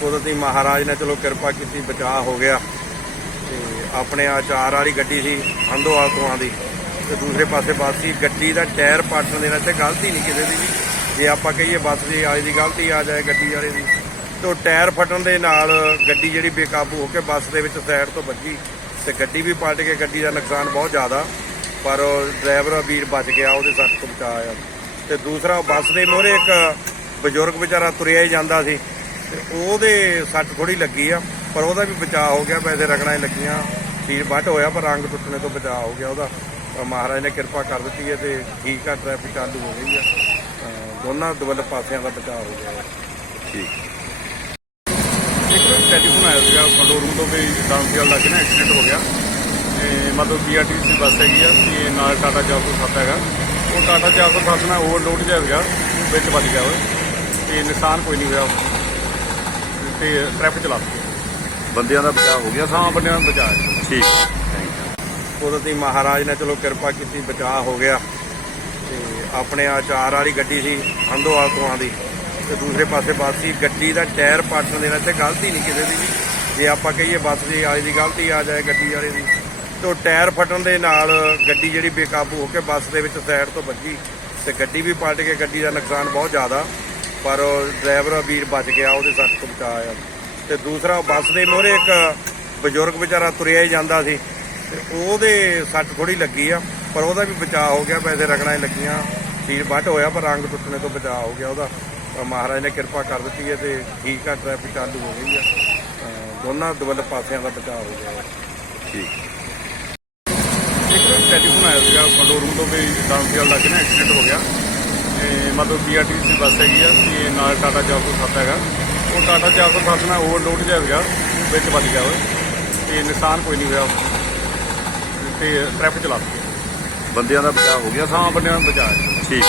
ਕੁਦਰਤੀ ਮਹਾਰਾਜ ਨੇ ਚਲੋ ਕਿਰਪਾ ਕੀਤੀ, ਬਚਾਅ ਹੋ ਗਿਆ। ਤੇ ਆਪਣੇ ਆ ਚਾਰ ਵਾਲੀ ਗੱਡੀ ਸੀ, ਹੰਦੋਵਾਲ ਤੋਂ ਆਉਂਦੀ। ਤੇ ਦੂਸਰੇ ਪਾਸੇ ਬੱਸ ਸੀ, ਗੱਡੀ ਦਾ ਟਾਇਰ ਪਾਟਣ ਦੇ ਨਾਲ ਤੇ ਗਲਤੀ ਨਹੀਂ ਕਿਸੇ ਦੀ ਵੀ। ਜੇ ਆਪਾਂ ਕਹੀਏ ਬੱਸ ਦੀ ਵਾਲੇ ਦੀ ਗਲਤੀ ਆ ਜਾਏ ਗੱਡੀ ਵਾਲੇ ਦੀ, ਤੇ ਉਹ ਟਾਇਰ ਫਟਣ ਦੇ ਨਾਲ ਗੱਡੀ ਜਿਹੜੀ ਬੇਕਾਬੂ ਹੋ ਕੇ ਬੱਸ ਦੇ ਵਿੱਚ ਸਾਈਡ ਤੋਂ ਵੱਜੀ। ਤੇ ਗੱਡੀ ਵੀ ਪਲਟ ਕੇ ਗੱਡੀ ਦਾ ਨੁਕਸਾਨ ਬਹੁਤ ਜ਼ਿਆਦਾ, ਪਰ ਡਰਾਈਵਰ ਵੀਰ ਬਚ ਗਿਆ, ਉਹਦੇ ਸੱਟ ਤੋਂ ਬਚਾ ਆਇਆ। ਤੇ ਦੂਸਰਾ ਬੱਸ ਦੇ ਮੋਹਰੇ ਇੱਕ ਬਜ਼ੁਰਗ ਵਿਚਾਰਾ ਤੁਰਿਆ ਹੀ ਜਾਂਦਾ ਸੀ। ਤੇ ਉਹਦੇ ਸੱਟ ਥੋੜੀ ਲੱਗੀ ਆ ਪਰ ਉਹਦਾ ਵੀ ਬਚਾਅ ਹੋ ਗਿਆ ਵੈਸੇ ਰਗੜਾਂ ਹੀ ਲੱਗੀਆਂ। ਵੀਰ ਵੱਟ ਹੋਇਆ ਪਰ ਰੰਗ ਟੁੱਟਣੇ ਤੋਂ ਬਚਾਅ ਹੋ ਗਿਆ ਉਹਦਾ। ਮਹਾਰਾਜ ਨੇ ਕਿਰਪਾ ਕਰ ਦਿੱਤੀ ਹੈ ਤੇ ਠੀਕ ਆ ਟ੍ਰੈਫਿਕ ਚਾਲੂ ਹੋ ਗਈ ਆ। ਦੋਨਾਂ ਦਵਲ ਪਾਸਿਆਂ ਦਾ ਬਚਾਅ ਹੋ ਗਿਆ। ਇੱਕ ਟੈਲੀਫੋਨ ਆਇਆ ਸੀਗਾ ਸ਼ੋਰੂਮ ਤੋਂ ਵੀ ਡਾਊਨਫੀਲਡ ਲੱਗੇ ਨਾ ਐਕਸੀਡੈਂਟ ਹੋ ਗਿਆ। ਤੇ ਮਤਲਬ ਪੀਆਰਟੀਸੀ ਬੱਸ ਹੈਗੀ ਆ ਤੇ ਨਾਲ ਟਾਟਾ ਜਾਕੋ ਸੱਤ ਹੈਗਾ। ਉਹ ਟਾਟਾ ਜਾਕੋ ਸੱਤ ਨਾਲ ਓਵਰਲੋਡ ਜਿਹਾ ਹੈਗਾ ਵਿੱਚ ਵੱਜ ਗਿਆ ਉਹ। ਤੇ ਨੁਕਸਾਨ ਕੋਈ ਨਹੀਂ ਹੋਇਆ। ਤੇ ਟ੍ਰੈਫਿਕ ਚਲਾ ਦਿੱਤੀ। ਬੰਦਿਆਂ ਦਾ ਬਚਾਅ ਹੋ ਗਿਆ ਹਾਂ ਬੰਦਿਆਂ ਨੂੰ ਬਚਾਇਆ ਠੀਕ। ਕੁਦਰਤੀ ਮਹਾਰਾਜ ਨੇ ਚਲੋ ਕਿਰਪਾ ਕੀਤੀ ਬਚਾਅ ਹੋ ਗਿਆ। ਤੇ ਆਪਣੇ ਆ ਚਾਰ ਵਾਲੀ ਗੱਡੀ ਸੀ ਹੰਦੋਵਾਲ ਤੋਂ ਆਉਂਦੀ। ਤੇ ਦੂਸਰੇ ਪਾਸੇ ਬੱਸ ਸੀ ਗੱਡੀ ਦਾ ਟਾਇਰ ਪਾਟਣ ਦੇ ਨਾਲ ਤੇ ਗਲਤੀ ਨਹੀਂ ਕਿਸੇ ਦੀ ਵੀ। ਜੇ ਆਪਾਂ ਕਹੀਏ ਬੱਸ ਦੀ ਵਾਲੇ ਦੀ ਗਲਤੀ ਆ ਜਾਏ ਗੱਡੀ ਵਾਲੇ ਦੀ ਤੇ ਉਹ ਟਾਇਰ ਫਟਣ ਦੇ ਨਾਲ ਗੱਡੀ ਜਿਹੜੀ ਬੇਕਾਬੂ ਹੋ ਕੇ ਬੱਸ ਦੇ ਵਿੱਚ ਸਾਈਡ ਤੋਂ ਵੱਜੀ। ਤੇ ਗੱਡੀ ਵੀ ਪਲਟ ਕੇ ਗੱਡੀ ਦਾ ਨੁਕਸਾਨ ਬਹੁਤ ਜ਼ਿਆਦਾ। ਪਰ ਡਰਾਈਵਰ ਵੀਰ ਬਚ ਗਿਆ ਉਹਦੇ ਸੱਟ ਤੋਂ ਬਚਾ ਆਇਆ ਤੇ ਦੂਸਰਾ ਬੱਸ ਦੇ ਮੋਹਰੇ ਇੱਕ ਬਜ਼ੁਰਗ ਵਿਚਾਰਾ ਤੁਰਿਆ ਹੀ ਜਾਂਦਾ ਸੀ। ਤੇ ਉਹਦੇ ਸੱਟ ਥੋੜੀ ਲੱਗੀ ਆ ਪਰ ਉਹਦਾ ਵੀ ਬਚਾਅ ਹੋ ਗਿਆ ਵੈਸੇ ਰਗੜਾਂ ਲੱਗੀਆਂ। ਵੀਰ ਵੱਟ ਹੋਇਆ ਪਰ ਰੰਗ ਟੁੱਟਣੇ ਤੋਂ ਬਚਾਅ ਹੋ ਗਿਆ ਉਹਦਾ। ਪਰ ਮਹਾਰਾਜ ਨੇ ਕਿਰਪਾ ਕਰ ਦਿੱਤੀ ਹੈ ਤੇ ਠੀਕ ਆ ਟ੍ਰੈਫਿਕ ਚਾਲੂ ਹੋ ਗਈ ਆ। ਦੋਨਾਂ ਦਵਲ ਪਾਸਿਆਂ ਦਾ ਬਚਾਅ ਹੋ ਗਿਆ। ਠੀਕ। ਇੱਕ ਟੈਲੀਫੋਨ ਆਇਆ ਸੀਗਾ ਸ਼ੋਰੂਮ ਤੋਂ ਵੀ ਡਾਊਨਫੀਲਡ ਲੱਗੇ ਨਾ ਐਕਸੀਡੈਂਟ ਹੋ ਗਿਆ। ਮਤਲਬ ਪੀਆਰਟੀਸੀ ਬੱਸ ਹੈਗੀ ਆ ਤੇ ਨਾਲ ਟਾਟਾ ਜਾਕੋ ਸੱਤ ਹੈਗਾ। ਉਹ ਟਾਟਾ ਜਾਕੋ ਸੱਤ ਨਾਲ ਓਵਰਲੋਡ ਜਿਹਾ ਉਹ ਵਿੱਚ ਵੱਜ ਗਿਆ ਉਹ ਤੇ ਨੁਕਸਾਨ ਕੋਈ ਨਹੀਂ ਹੋਇਆ। ਤੇ ਟ੍ਰੈਫਿਕ ਚਲਾ ਦਿੱਤੀ। ਬੰਦਿਆਂ ਦਾ ਬਚਾਅ ਹੋ ਗਿਆ। ਹਾਂ ਬੰਦਿਆਂ ਨੂੰ ਬਚਾਇਆ ਠੀਕ।